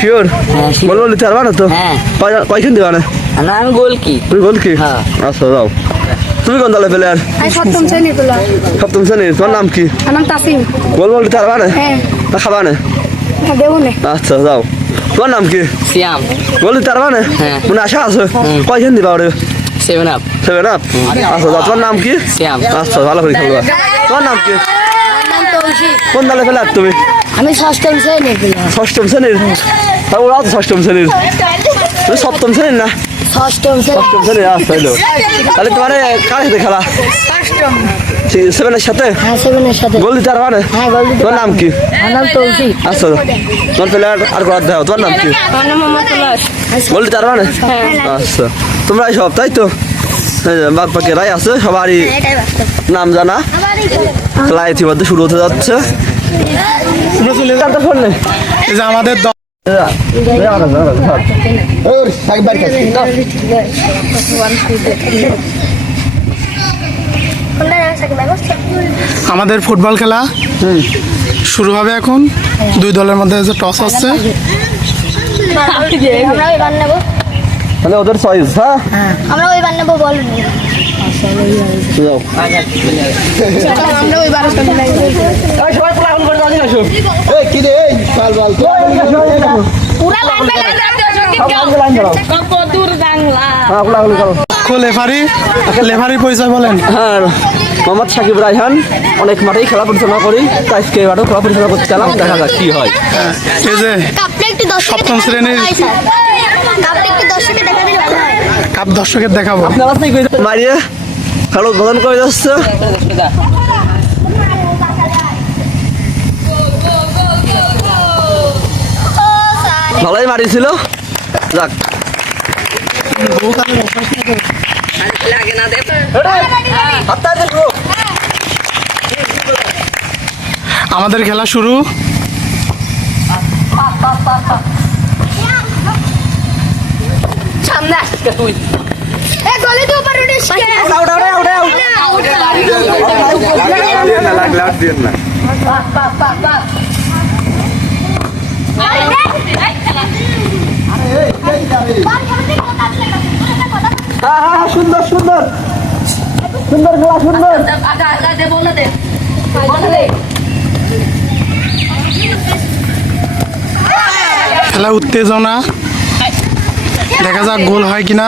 Sure হ্যাঁ, sure। বল বলতে পারবা না তো। হ্যাঁ। কয়- কয়খান দিবা না না আমি গোল কি? তুমি গোল কি? হ্যাঁ। আচ্ছা যাও। তুমি কোন দলে প্লেয়ার? আমি সপ্তম শ্রেণির প্লেয়ার। সপ্তম শ্রেণির তোমার নাম কি? আমার নাম তাসিম গোল বলতে পারবা না হ্যাঁ। না খাবা না দেবো না। আচ্ছা যাও। তোমার নাম কি? সিয়াম। দিতে পারবা না হ্যাঁ। মনে আশা আছে? কয়খান দিবা ওরে? সেভেন আপ সেভেন আপ আচ্ছা যাও। তোমার নাম কি? সিয়াম। আচ্ছা ভালো করে খেলবা। তোমার নাম কি? কোন দলে প্লেয়ার তুমি? আমি ষষ্ঠম শ্রেণির ষষ্ঠম শ্রেণির? তা ওরাও তো ষষ্ঠম শ্রেণির। তুমি সপ্তম শ্রেণির না? ষষ্ঠম শ্রেণির। আচ্ছা হইল তাহলে তোমার কার সাথে খেলা? সেভেনের সাথে? হ্যাঁ সেভেনের সাথে। গোল দিতে পারবা না হ্যাঁ গোল দিতে তোমার নাম কি? আমার নাম তৌশিক আচ্ছা তোমার প্লেয়ার আর করার দাও। তোমার নাম কি? আমার নাম মোহাম্মদ উল্লাস। গোল দিতে পারবা না আচ্ছা তোমরা সব তাই তো? বাদ বাকি রাই আছে সবারই নাম জানা। খেলা ইতিমধ্যে শুরু হতে যাচ্ছে। যে আমাদের আমাদের ফুটবল খেলা শুরু হবে এখন। দুই দলের মধ্যে যে টস হচ্ছে। তাহলে ওদের চয়েস হ্যাঁ? আমরা ওই বার নেব বল। লেফারি লেফারি পরিচয় বলেন। হ্যাঁ মোহাম্মদ সাকিব রায়হান। অনেক মাঠেই খেলা পরিচালনা করি তাই আজকে এবারও খেলা পরিচালনা করতে চালাম। দেখা যাক কি হয়। এই যে সপ্তম শ্রেণির কাপটা একটু দর্শকে দেখা দিলে ভালো কাপ দর্শকের দেখাবো। মারিয়ে খেলা উদ্বোধন করে যাচ্ছে? ভালোই মারিছিল। যাক। আমাদের খেলা শুরু। সামনে তুই এ গলি তো উপর উঠিস কে আউট, আউট, আউট, আউট। লাগলে আউট দিয়েন না। হ্যাঁ, হ্যাঁ, হ্যাঁ, সুন্দর সুন্দর সুন্দর খেলা সুন্দর খেলা উত্তেজনা দেখা যাক গোল হয় কিনা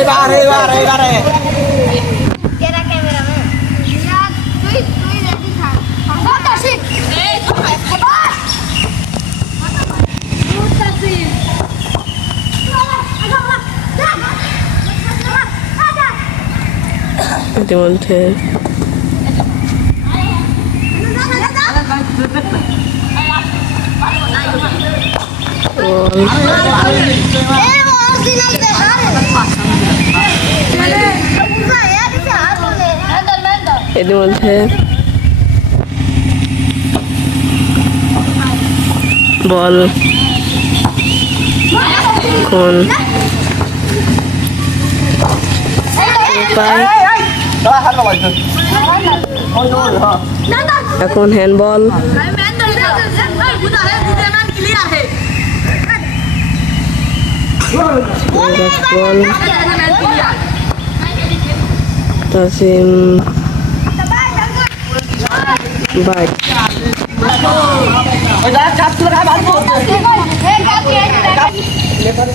এবার এবার কঠিন ইতিমধ্যে ইতিমধ্যে বল এখন পায় এখন হ্যান্ডবল বাইক।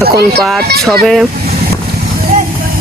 এখন পাঠ হবে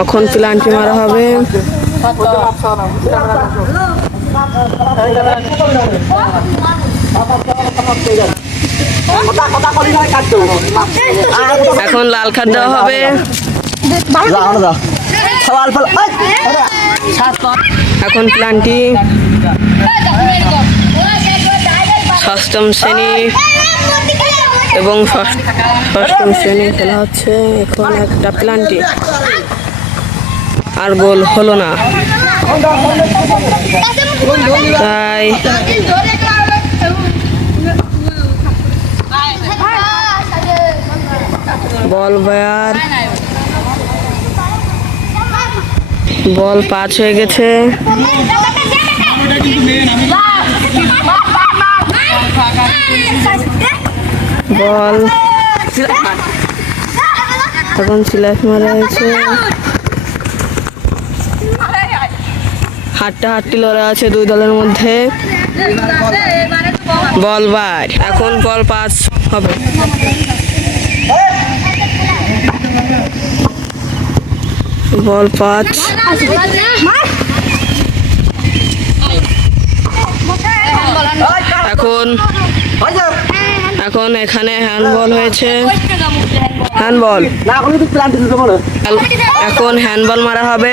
এখন প্লান্টি মারা হবে। এখন লাল কার্ড দেওয়া হবে। এখন প্ল্যানটি ষষ্ঠম শ্রেণি এবং ষষ্ঠ- ষষ্ঠম শ্রেণি খেলা হচ্ছে। এখন একটা প্ল্যানটি আর গোল হলো না। তাই বল বয়ার বল পাঁচ হয়ে গেছে। বল। এখন সিলাইফ মারা হয়েছে। হাট্টা, হাট্টি লড়াই আছে দুই দলের মধ্যে। বল বার এখন বল পাস হবে। বল পাঁচ এখন এখন এখানে হ্যান্ডবল হয়েছে। হ্যান্ডবল এখন হ্যান্ডবল মারা হবে।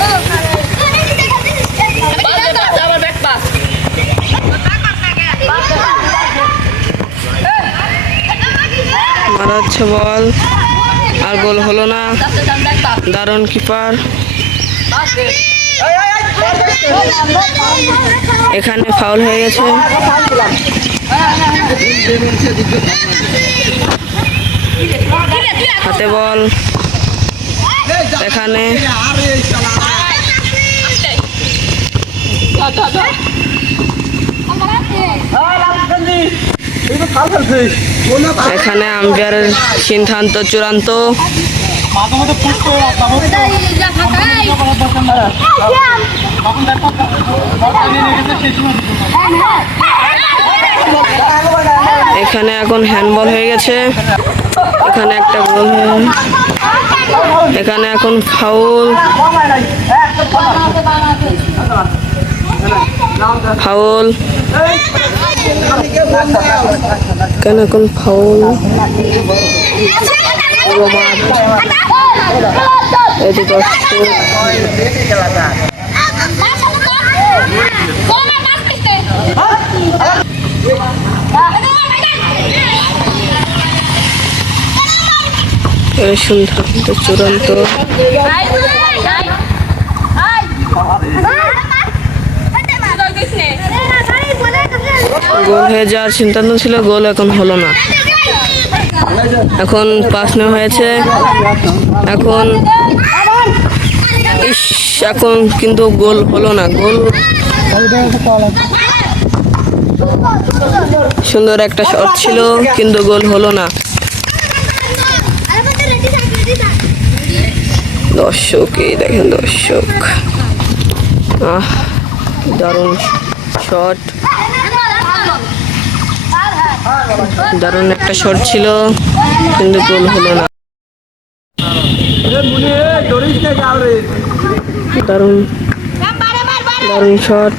ছ- বল। আর গোল হলো না। দারুণ কিপার। এখানে ফাউল হয়ে গেছে। হাতে বল। এখানে। এখানে আম্পায়ারের সিদ্ধান্ত চূড়ান্ত। এখানে এখন হ্যান্ডবল হয়ে গেছে। এখানে একটা গোল। এখানে এখন ফাউল। ফাউল। কেন এখন ফাউল এই যে দর্শক এই সিদ্ধান্ত চূড়ান্ত গোল হয়ে যাওয়ার সিদ্ধান্ত ছিল, গোল এখন হলো না। এখন পাস নেওয়া হয়েছে। এখন ইস, এখন কিন্তু গোল হলো না, গোল। সুন্দর একটা শট ছিল, কিন্তু গোল হলো না। দর্শক, এই দেখেন দর্শক। আহ, দারুণ শট দারুণ একটা শট ছিল, কিন্তু গোল হলো না। দারুণ দারুণ শট।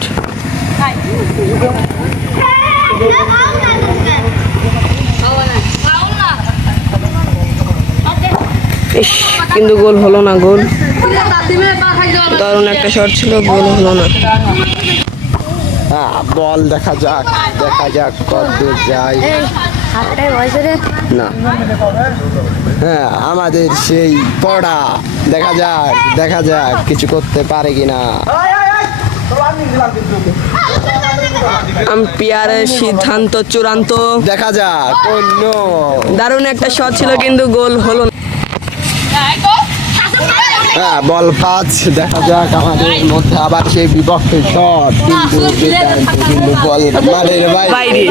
ইস, কিন্তু গোল হলো না, গোল। দারুণ একটা শট ছিল, গোল হলো না। বল দেখা যাক দেখা যাক কত দূর যায় না। হ্যাঁ আমাদের সেই পড়া দেখা যাক দেখা যাক কিছু করতে পারে কিনা। আম্পায়ারের সিদ্ধান্ত চূড়ান্ত। দেখা যাক অন্য। দারুণ একটা শট ছিল কিন্তু গোল হলো না। হ্যাঁ বল পাঁচ দেখা যাক আমাদের মধ্যে আবার সেই বিপক্ষে শট। কিন্তু কিন্তু বল মারের বাইরে।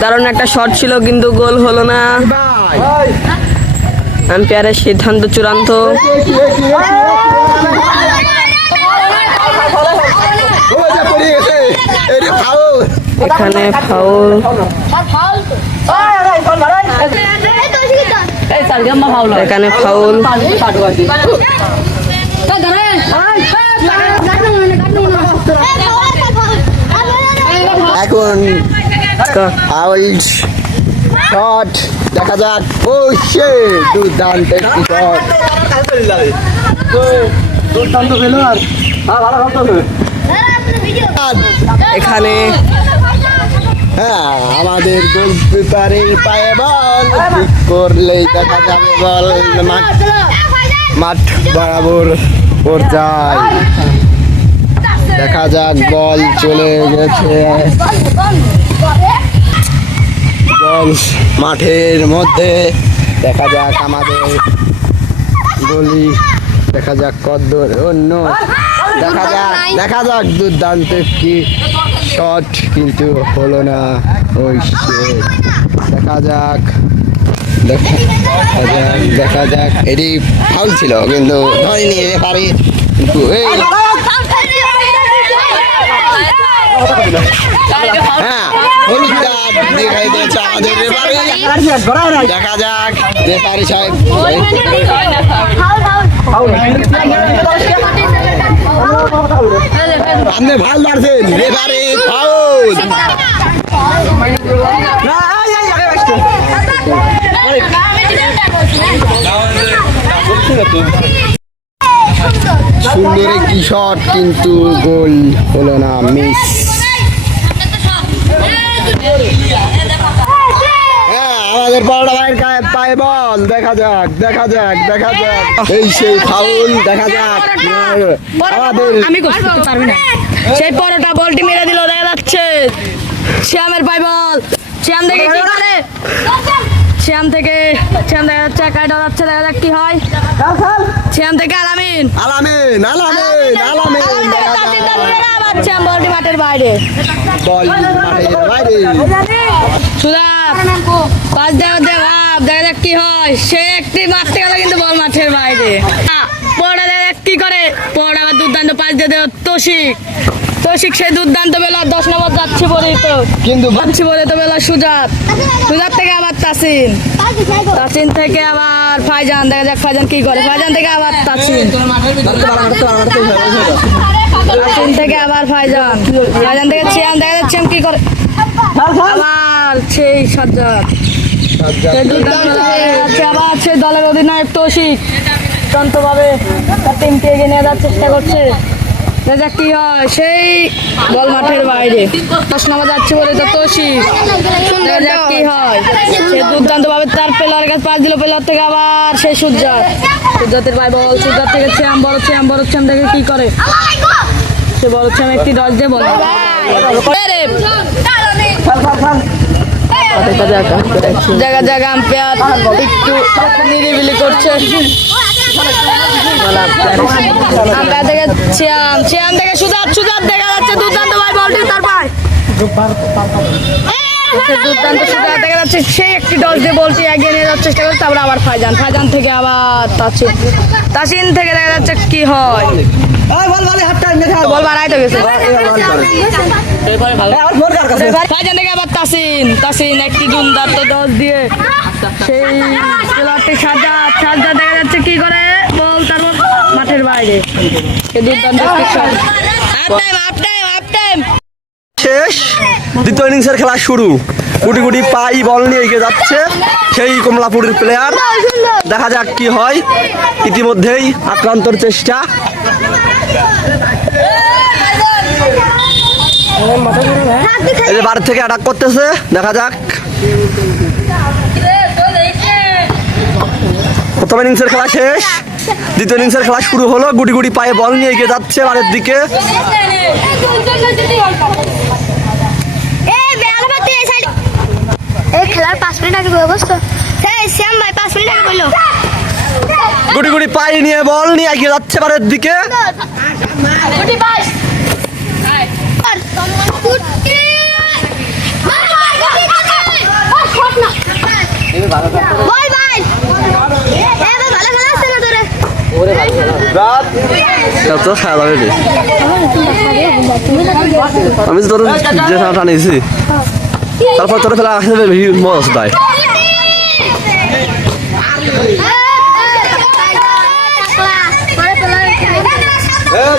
দারুণ একটা শট ছিল কিন্তু গোল হলো না। আম্পায়ারের সিদ্ধান্ত চূড়ান্ত। এখানে ফাউল এখানে ফাউল এখন ফাউল শট দেখা যাক। ও শে দুর্দান্ত একটি শট এখানে হ্যাঁ আমাদের গোলকিপারের পায়ে বল করলেই দেখা যাবে বল মাঠ মাঠ বরাবর ওর যায়। দেখা যাক বল চলে গেছে। মাঠের মধ্যে। দেখা যাক আমাদের গলি। দেখা যাক কদ্দর অন্য। দেখা যাক দেখা যাক দুর্দান্ত একটি শট কিন্তু হলো না ওই দেখা যাক দেখা যাক দেখা যাক। এটি ফাউল ছিল কিন্তু ধরেনি পারি কিন্তু এই হ্যাঁ দেখা যাক রেফারি সাহেব আপনি ভালো মারছেন রেফারি সুন্দর একটি শট কিন্তু গোল হলো না মিস হ্যাঁ আমাদের বড় ভাইয়ের গায়ে বল। দেখা যাক দেখা যাক দেখা যাক। এই সেই ফাউল, দেখা যাক। আমাদের আমি করতে না। সেই পরোটা বলটি মেরে দিল, দেখা যাচ্ছে। শ্যামের পাই বল। শ্যাম থেকে কি করে শ্যাম থেকে শ্যাম দেখা যাচ্ছে কাটা যাচ্ছে দেখা যাক কি হয়। শ্যাম থেকে আলামিন। আলামিন আলামিন আলামিন আবার শ্যাম বলটি মাঠের বাইরে। বল মাঠের বাইরে সুদা পাঁচ দেখ ভাব দেখা যাক কি হয়। সে একটি মারতে গেল কিন্তু বল মাঠের বাইরে। পড়া দেখা কি করে। পড়া আবার দুর্দান্ত পাঁচ দিয়ে দেওয়া তৌশিক। তৌশিক সে দুর্দান্ত বেলা দশ নম্বর যাচ্ছে বলেই তো। কিন্তু যাচ্ছি বলে তো বেলা সুজাত। সুজাত থেকে আবার তাসিন। তাসিন থেকে আবার ফাইজান। দেখা যাক ফাইজান কি করে। ফাইজান থেকে আবার তাসিন। তাসিন থেকে আবার ফাইজান। ফাইজান থেকে চিয়ান দেখা যাচ্ছে কি করে। আবার সেই সাজ্জাদ। আবার সেই দলের অধিনায়ক তৌশিক। ভাবে তার টিমকে এগিয়ে নিয়ে যাওয়ার চেষ্টা করছে। দেখা কি হয়? সেই বল মাঠের বাইরে দশ যাচ্ছে বলে তো তৌশিক দেখা কি হয়? সে দুর্দান্ত ভাবে তার পেলার কাছে পাস দিল পেলার থেকে আবার সেই সূর্যাত সূর্যাতের ভাই বল সূর্যাত থেকে ছিয়াম বড় ছিয়াম বড় ছিয়াম থেকে কি করে? সে বড় ছিয়াম একটি দশ দিয়ে বল। জায়গা জায়গা আম্পায়ার একটু নিরিবিলি করছে। থেকে সুজাত সুজাত দেখা যাচ্ছে, দুর্দান্ত ভাই বলটি তার দেখা যাচ্ছে একটি ডস দিয়ে বলটি যাওয়ার চেষ্টা করছে, তারপরে আবার ফাইজান। ফাইজান থেকে আবার তাসিন। তাসিন থেকে দেখা যাচ্ছে কি হয়? বল বাড়াইতে গেছে। ফাইজান থেকে আবার তাসিন তাসিন একটি দুর্দান্ত দশ দিয়ে। সেই প্লেয়ারটি সাজাদ সাজাদ দেখা যাচ্ছে কি করে? বল তারপর মাঠের বাইরে। এই দুর্দান্ত একটি shot। Half time, half time, half time। শেষ। দ্বিতীয় ইনিংসের খেলা শুরু। গুটি গুটি পাই বল নিয়ে এগিয়ে যাচ্ছে সেই কমলাপুরের প্লেয়ার দেখা যাক কি হয়। ইতিমধ্যেই আক্রান্তর চেষ্টা। এই যে বাড়ি থেকে অ্যাটাক করতেছে, দেখা যাক। প্রথম ইনিংসের খেলা শেষ, দ্বিতীয় ইনিংসের খেলা শুরু হলো, গুটি গুটি পায়ে বল নিয়ে এগিয়ে যাচ্ছে বাড়ির দিকে। খেলার পাঁচ মিনিট আগে এই, শ্যাম ভাই, পাঁচ মিনিট আগে বলল। গুটি গুটি পাই নিয়ে বল নিয়ে এগিয়ে যাচ্ছে বাড়ির দিকে। গুটি পাস। আমি তো তোর যে খেলাটা নিয়েছি তারপর তোর খেলা আসতে বেশি মজা দেয় আমি খাব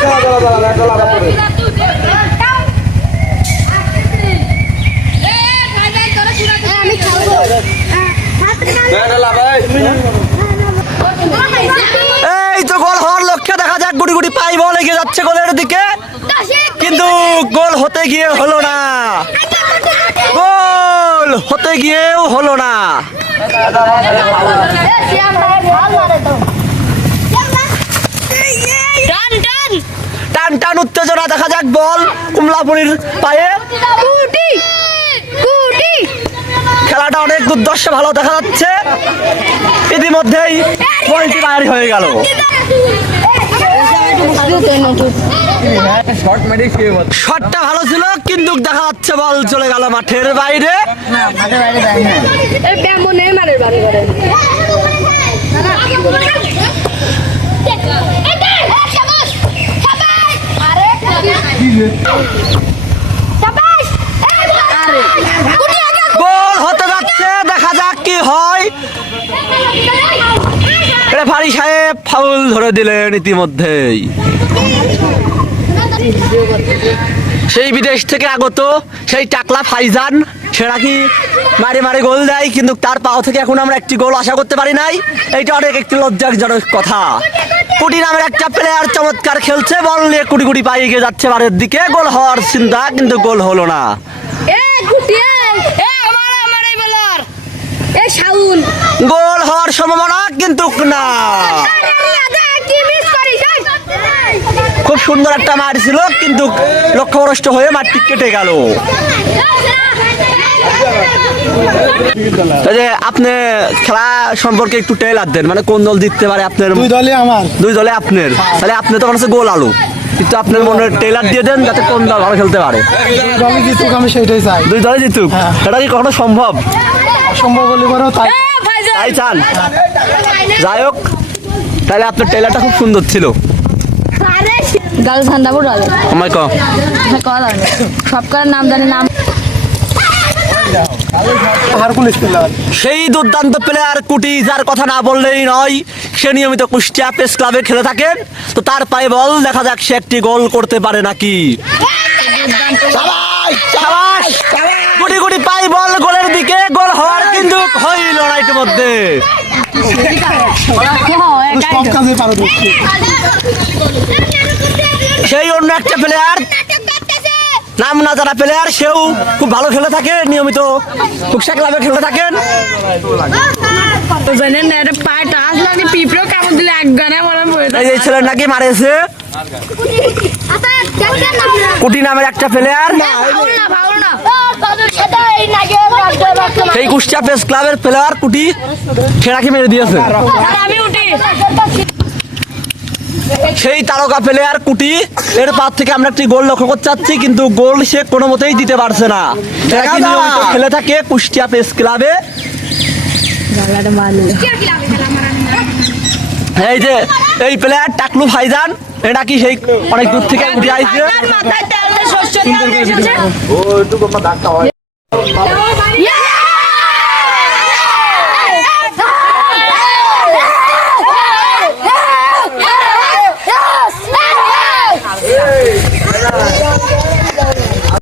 এই তো গোল হওয়ার লক্ষ্যে দেখা যাক গুটি গুটি পাই বল এগিয়ে যাচ্ছে গোলের দিকে। কিন্তু গোল হতে গিয়ে হলো না। গোল হতে গিয়েও হলো না। টান টান টান উত্তেজনা দেখা যাক বল কুমলাপুরীর পায়ে। কুটি কুটি খেলাটা অনেক দুর্দর্শ ভালো দেখা যাচ্ছে। ইতিমধ্যেই পয়েন্টটি বাইরে হয়ে গেল। শটটা ভালো ছিল কিন্তু দেখা যাচ্ছে বল চলে গেল মাঠের বাইরে। এই কেমন মারের বাড়ি বাড়ি গোল হতে যাচ্ছে দেখা যাক কি হয়। রেফারি সাহেব ফাউল ধরে দিলেন ইতিমধ্যেই। সেই বিদেশ থেকে আগত সেই টাকলা ফাইজান সে কি মারে মারে গোল দেয় কিন্তু তার পাও থেকে এখন আমরা একটি গোল আশা করতে পারি নাই। এইটা অনেক একটি লজ্জাজনক কথা। কুটি নামের একটা প্লেয়ার চমৎকার খেলছে বল নিয়ে কুটি কুটি পাই এগিয়ে যাচ্ছে বারের দিকে গোল হওয়ার চিন্তা কিন্তু গোল হলো না গোল হওয়ার সম্ভাবনা কিন্তু না খুব সুন্দর একটা মার ছিল কিন্তু লক্ষ্যভ্রষ্ট হয়ে মাঠটি কেটে গেল আপনি খেলা সম্পর্কে একটু টেলার দেন মানে কোন দল জিততে পারে আপনার দুই দলই আমার। দুই দলে আপনার। তাহলে আপনি তো হচ্ছে গোল আলু। কিন্তু আপনার মনে টেলার দিয়ে দেন যাতে কোন দল ভালো খেলতে পারে। দুই জিতুক আমি সেইটাই চাই। দুই দলে জিতুক? হ্যাঁ। এটা কি কখনো সম্ভব? অসম্ভব বলে করেও তাই। তাই চান? যাই হোক তাহলে আপনার টেলারটা খুব সুন্দর ছিল। গাল ঠান্ডা করে হ্যাঁ কয়া যাবে সব কার নাম জানি নাম সেই দুর্দান্ত প্লেয়ার কুটি যার কথা না বললেই নয় সে নিয়মিত কুষ্টিয়া প্রেস ক্লাবে খেলে থাকেন। তো তার পায়ে বল দেখা যাক সে একটি গোল করতে পারে নাকি! গুটি গুটি পাই বল গোলের দিকে গোল হওয়ার কিন্তু হইল না ইতিমধ্যে। সব কাজে পারদর্শী সেই অন্য একটা প্লেয়ার নাম না যারা প্লেয়ার সেও খুব ভালো খেলে থাকে নিয়মিত কুকসা ক্লাবে খেলে থাকেন। জানেন না এটা পাটা আসলে আমি পিঁপড়েও কামড় দিলে এক গানে মনে পড়ে এই যে নাকি মারেছে। কুটি নামের একটা প্লেয়ার সেই কুষ্টিয়া প্রেস ক্লাবের প্লেয়ার কুটি সে মেরে দিয়েছে। আর আমি উঠি। সেই তারকা প্লেয়ার কুটি এর পার থেকে আমরা একটি গোল লক্ষ্য করতে চাচ্ছি কিন্তু গোল সে কোনো মতেই দিতে পারছে না। খেলে থাকে কুষ্টিয়া প্রেস ক্লাবে এই যে এই প্লেয়ার টাকলু ভাইজান এটা কি সেই অনেক দূর থেকে উঠে আইছে? মাথায় তেল